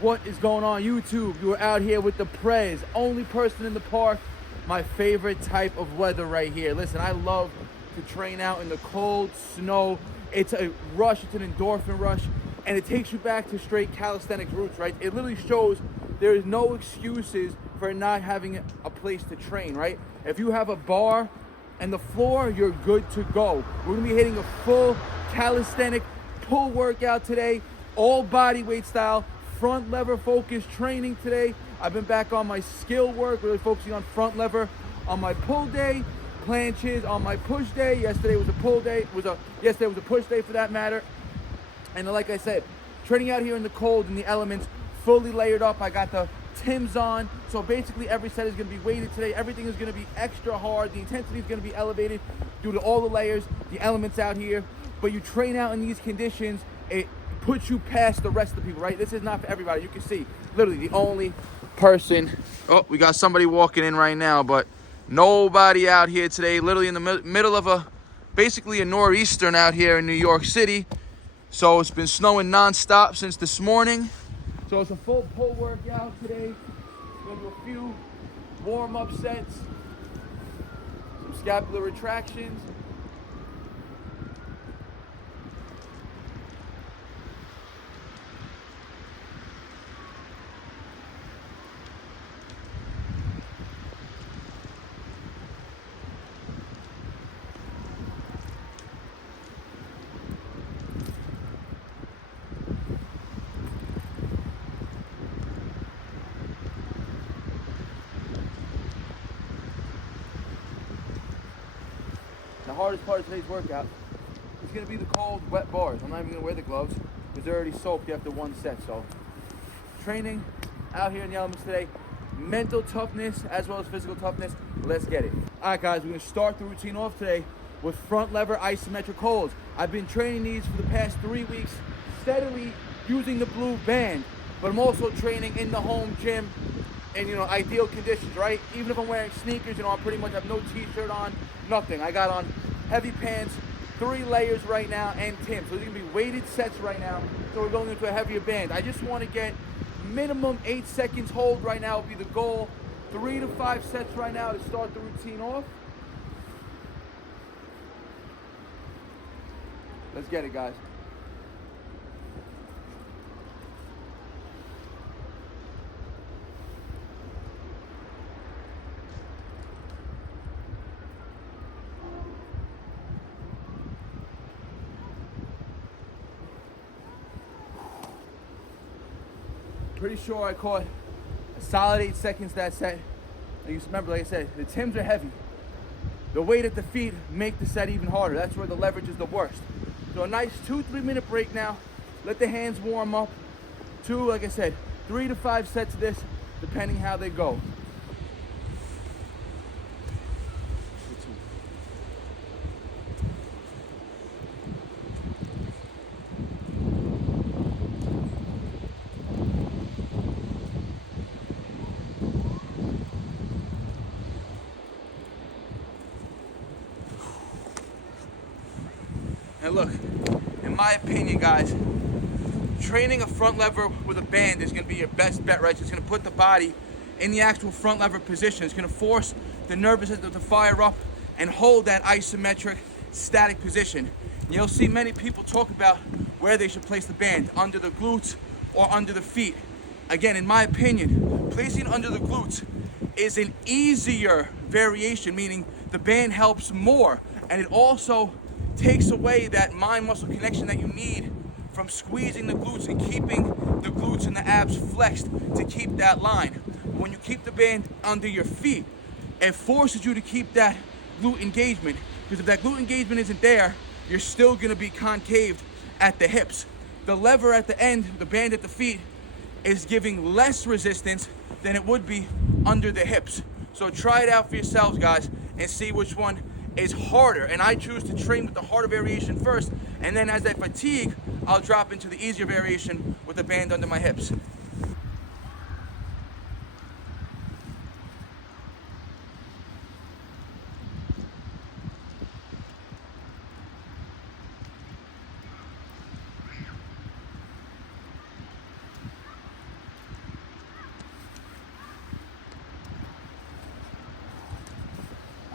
What is going on, YouTube? You are out here with the Prez, only person in the park. My favorite type of weather right here. Listen, I love to train out in the cold snow. It's a rush, it's an endorphin rush, and it takes you back to straight calisthenics roots, right? It literally shows there is no excuses for not having a place to train, right? If you have a bar and the floor, you're good to go. We're gonna be hitting a full calisthenic pull workout today, all body weight style, front lever focused training today. I've been back on my skill work, really focusing on front lever on my pull day, planches on my push day. Yesterday was a pull day, yesterday was a push day for that matter. And like I said, training out here in the cold in the elements, fully layered up. I got the Timbs on, so basically every set is going to be weighted today. Everything is going to be extra hard. The intensity is going to be elevated due to all the layers, the elements out here. But you train out in these conditions, it puts you past the rest of the people, right? This is not for everybody. You can see, literally the only person. Oh, we got somebody walking in right now, but nobody out here today. Literally in the middle of basically a nor'eastern out here in New York City. So it's been snowing non-stop since this morning. So it's a full pull workout today. We're gonna do a few warm-up sets, some scapular retractions. The hardest part of today's workout is going to be the cold, wet bars. I'm not even going to wear the gloves because they're already soaked after one set. So training out here in the elements today, mental toughness as well as physical toughness. Let's get it. All right, guys, we're going to start the routine off today with front lever isometric holds. I've been training these for the past 3 weeks, steadily using the blue band, but I'm also training in the home gym in, ideal conditions, right? Even if I'm wearing sneakers, I pretty much have no t-shirt on, nothing. I got on heavy pants, 3 layers right now, and Timbs. So these are gonna be weighted sets right now. So we're going into a heavier band. I just want to get minimum 8 seconds hold right now will be the goal. 3 to 5 sets right now to start the routine off. Let's get it, guys. Pretty sure I caught a solid 8 seconds that set. And you remember, like I said, the Timbs are heavy. The weight at the feet make the set even harder. That's where the leverage is the worst. So a nice 2-3 minute break now. Let the hands warm up. Like I said, 3 to 5 sets of this, depending how they go. And look, in my opinion, guys, training a front lever with a band is going to be your best bet, right? It's going to put the body in the actual front lever position. It's going to force the nervous system to fire up and hold that isometric static position. You'll see many people talk about where they should place the band, under the glutes or under the feet. Again, in my opinion, placing it under the glutes is an easier variation, meaning the band helps more, and it also takes away that mind-muscle connection that you need from squeezing the glutes and keeping the glutes and the abs flexed to keep that line. When you keep the band under your feet, it forces you to keep that glute engagement, because if that glute engagement isn't there, you're still going to be concaved at the hips. The lever at the end, the band at the feet, is giving less resistance than it would be under the hips. So try it out for yourselves, guys, and see which one is harder. And I choose to train with the harder variation first, and then as I fatigue, I'll drop into the easier variation with the band under my hips.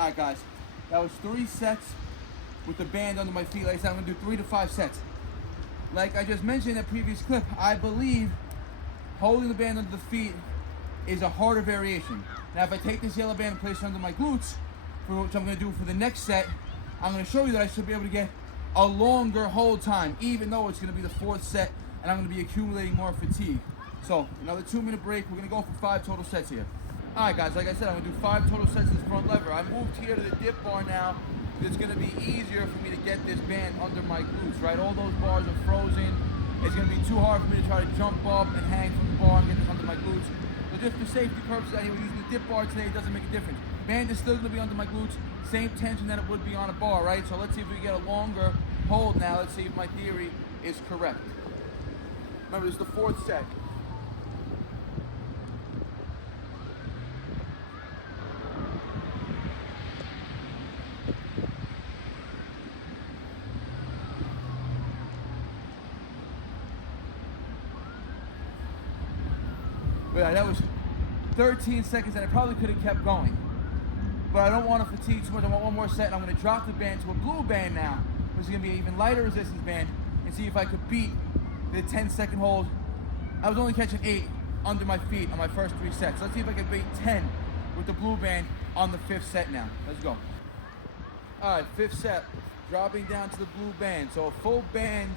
All right, guys, that was 3 sets with the band under my feet. Like I said, I'm gonna do 3 to 5 sets. Like I just mentioned in that previous clip, I believe holding the band under the feet is a harder variation. Now, if I take this yellow band and place it under my glutes, which I'm gonna do for the next set, I'm gonna show you that I should be able to get a longer hold time, even though it's gonna be the 4th set and I'm gonna be accumulating more fatigue. So, another 2-minute break. We're gonna go for 5 total sets here. All right, guys, like I said, I'm gonna do 5 total sets of this front lever. I moved here to the dip bar now. It's gonna be easier for me to get this band under my glutes, right? All those bars are frozen. It's gonna be too hard for me to try to jump up and hang from the bar and get this under my glutes. So just for safety purposes, out here, we're using the dip bar today. It doesn't make a difference. Band is still gonna be under my glutes, same tension that it would be on a bar, right? So let's see if we can get a longer hold now. Let's see if my theory is correct. Remember, this is the 4th set. But that was 13 seconds and I probably could have kept going. But I don't want to fatigue too much. I want one more set and I'm going to drop the band to a blue band now, which is going to be an even lighter resistance band, and see if I could beat the 10-second hold. I was only catching 8 under my feet on my first 3 sets. Let's see if I can beat 10 with the blue band on the 5th set now. Let's go. All right, 5th set, dropping down to the blue band. So a full band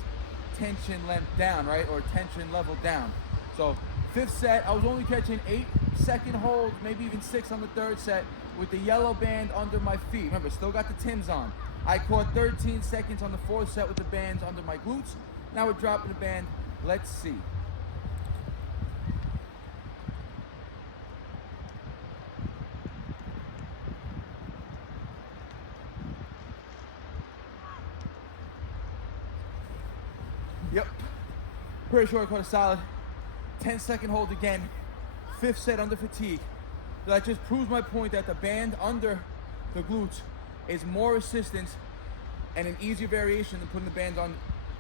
tension length down, right? Or tension level down. So 5th set, I was only catching 8-second holds, maybe even 6 on the 3rd set with the yellow band under my feet. Remember, still got the Tims on. I caught 13 seconds on the 4th set with the bands under my glutes. Now we're dropping the band. Let's see. Yep, pretty sure I caught a solid 10-second hold again. 5th set under fatigue. That just proves my point that the band under the glutes is more resistance and an easier variation than putting the band on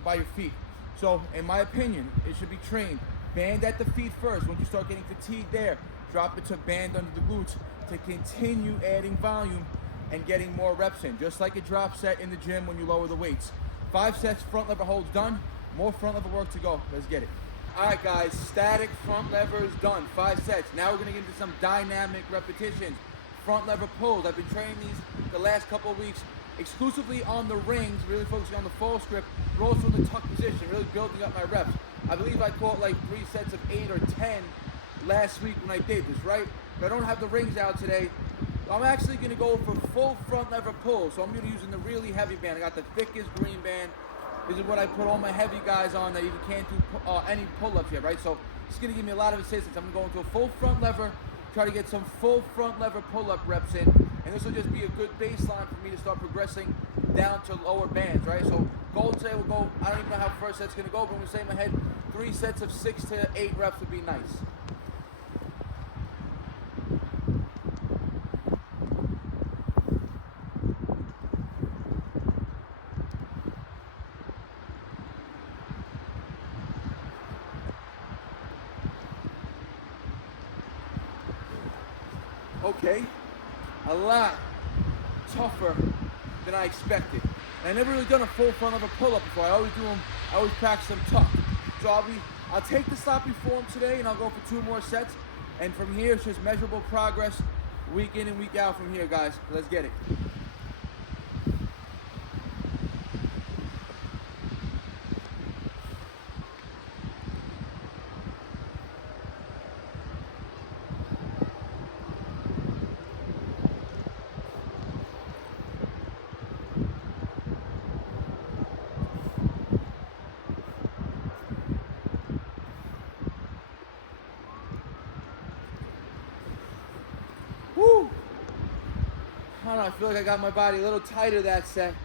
by your feet. So in my opinion, it should be trained band at the feet first. Once you start getting fatigue there, drop it to band under the glutes to continue adding volume and getting more reps in, just like a drop set in the gym when you lower the weights. 5 sets, front lever holds done. More front lever work to go. Let's get it. All right, guys, static front lever is done. 5 sets. Now we're gonna get into some dynamic repetitions. Front lever pulls. I've been training these the last couple of weeks exclusively on the rings, really focusing on the false grip, but also in the tuck position, really building up my reps. I believe I caught like 3 sets of 8 or 10 last week when I did this, right? But I don't have the rings out today. I'm actually gonna go for full front lever pulls. So I'm gonna be using the really heavy band. I got the thickest green band. This is what I put all my heavy guys on that even can't do any pull-ups yet, right? So it's gonna give me a lot of assistance. I'm gonna go into a full front lever, try to get some full front lever pull-up reps in, and this will just be a good baseline for me to start progressing down to lower bands, right? So goal today will go, I don't even know how first set's gonna go, but I'm gonna say in my head, 3 sets of 6 to 8 reps would be nice. Okay, a lot tougher than I expected. And I never really done a full front lever pull-up before. I always do them, I always practice them tough. So I'll take the sloppy form today and I'll go for 2 more sets. And from here, it's just measurable progress week in and week out from here, guys. Let's get it. Woo! I don't know, I feel like I got my body a little tighter that set.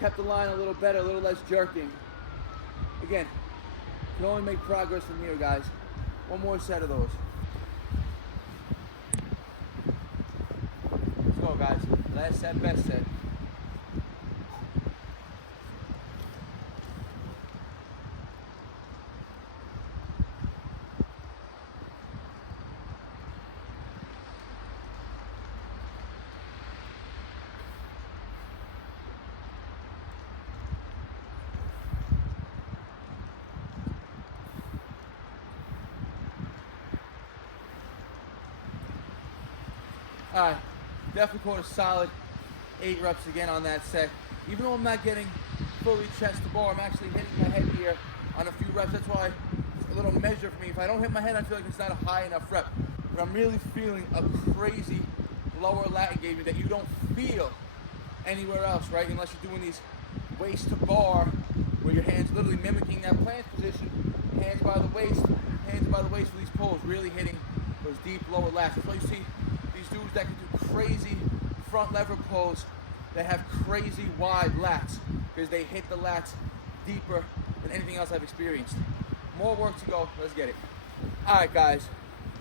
Kept the line a little better, a little less jerking. Again, can only make progress from here, guys. 1 more set of those. Let's go, guys. Last set, best set. All right, definitely caught a solid 8 reps again on that set. Even though I'm not getting fully chest to bar, I'm actually hitting my head here on a few reps. That's why it's a little measure for me. If I don't hit my head, I feel like it's not a high enough rep. But I'm really feeling a crazy lower lat engagement that you don't feel anywhere else, right? Unless you're doing these waist to bar, where your hands literally mimicking that planche position, hands by the waist for these pulls, really hitting those deep lower lats. That's why you see these dudes that can do crazy front lever pulls that have crazy wide lats, because they hit the lats deeper than anything else I've experienced. More work to go, let's get it. All right, guys,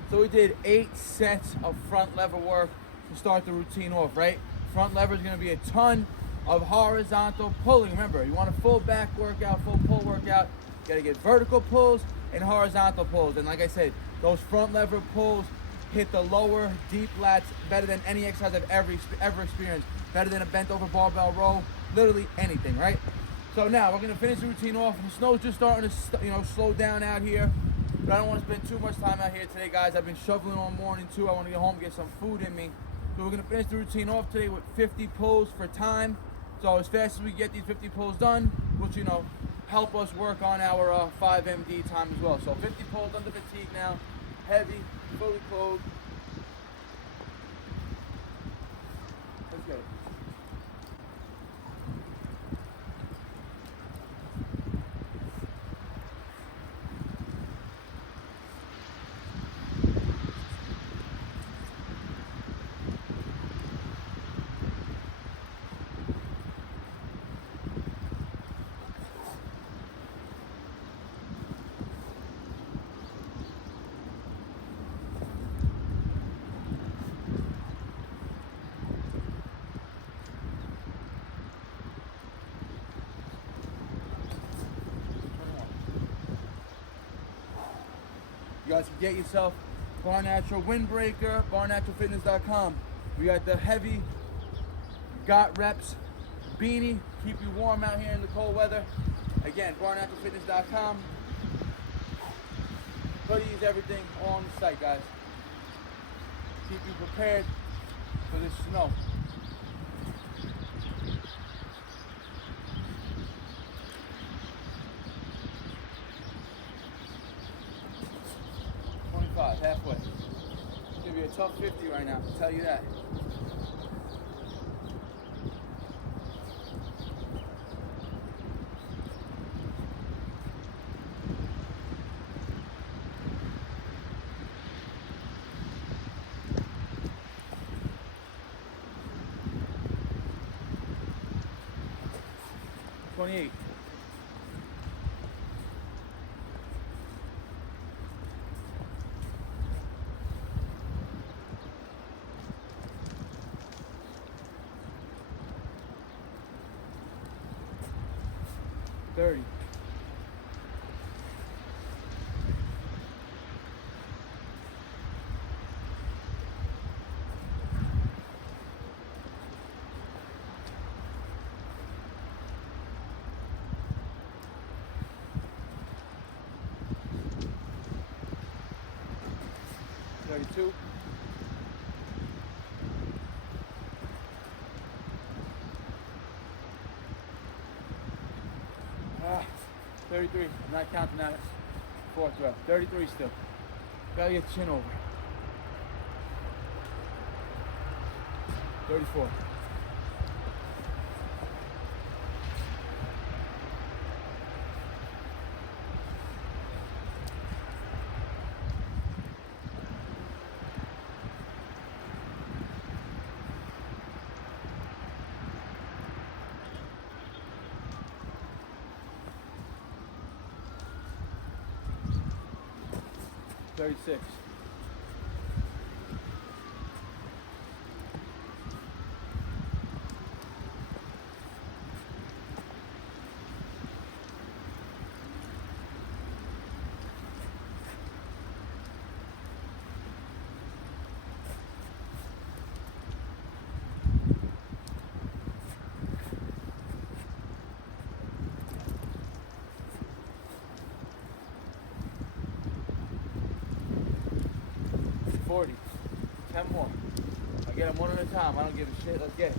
so we did 8 sets of front lever work to start the routine off, right? Front lever is gonna be a ton of horizontal pulling. Remember, you want a full back workout, full pull workout, you gotta get vertical pulls and horizontal pulls. And like I said, those front lever pulls hit the lower deep lats better than any exercise I've ever experienced. Better than a bent over barbell row, literally anything, right? So now we're gonna finish the routine off. The snow's just starting to slow down out here, but I don't want to spend too much time out here today, guys. I've been shoveling all morning too. I want to get home, get some food in me. So we're gonna finish the routine off today with 50 pulls for time. So as fast as we get these 50 pulls done, which help us work on our 5 MD time as well. So 50 pulls under fatigue now, heavy, fully clothed. Let's get it. You guys can get yourself Bar Natural windbreaker, barnaturalfitness.com. We got the heavy got reps beanie, keep you warm out here in the cold weather. Again, barnaturalfitness.com. Hoodies, everything all on the site, guys. Keep you prepared for this snow. Halfway. It's gonna be a tough 50 right now, I'll tell you that. $28. $30. $32. 33, I'm not counting that. 4th rep. 33 still. Gotta get chin over. 34. $36. $40. 10 more. I get them one at a time. I don't give a shit. Let's get it.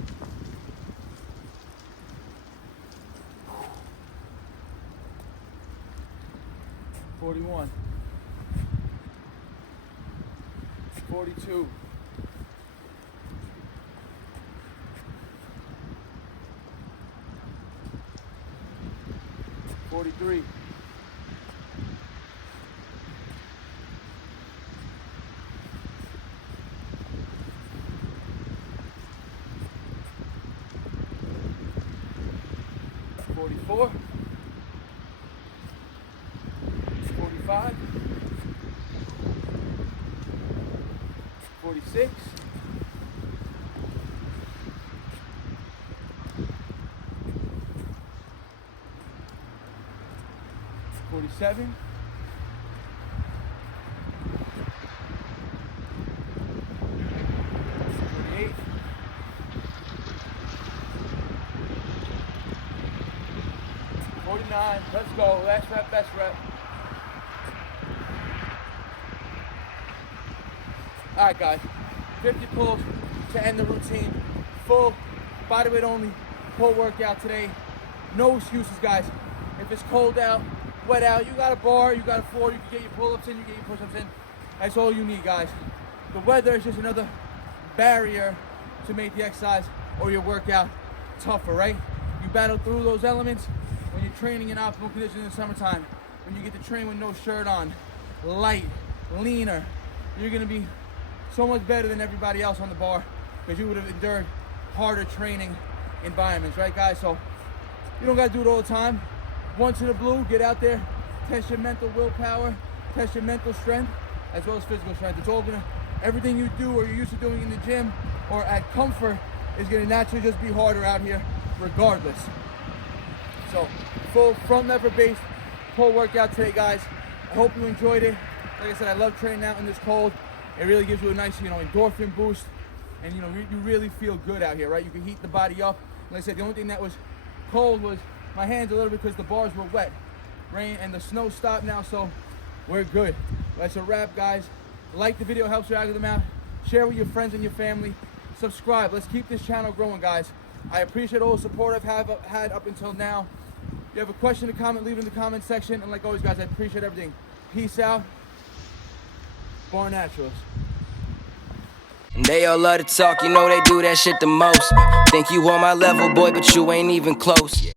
$41, $42, $43, $44, $45, $46, $47, $48, $49. Let's go. Last rep, best rep. All right, guys. 50 pulls to end the routine. Full body weight only pull workout today. No excuses, guys. If it's cold out, wet out, you got a bar, you got a floor, you can get your pull-ups in, you get your push-ups in. That's all you need, guys. The weather is just another barrier to make the exercise or your workout tougher, right? You battle through those elements when you're training in optimal conditions in the summertime. When you get to train with no shirt on, light, leaner, you're gonna be so much better than everybody else on the bar because you would have endured harder training environments, right, guys? So you don't gotta do it all the time. Once in a blue, get out there, test your mental willpower, test your mental strength, as well as physical strength. It's all gonna, everything you do or you're used to doing in the gym or at comfort is gonna naturally just be harder out here regardless. So, full front lever based pull workout today, guys. I hope you enjoyed it. Like I said, I love training out in this cold. It really gives you a nice, endorphin boost, and you really feel good out here, right? You can heat the body up. Like I said, the only thing that was cold was my hands a little bit because the bars were wet. Rain and the snow stopped now, so we're good. That's a wrap, guys. Like the video, helps you out of the mouth. Share with your friends and your family. Subscribe. Let's keep this channel growing, guys. I appreciate all the support I've had up until now. If you have a question or comment, leave it in the comment section. And like always, guys, I appreciate everything. Peace out. BARNATURALS. They all love to talk, they do that shit the most. Think you on my level, boy, but you ain't even close.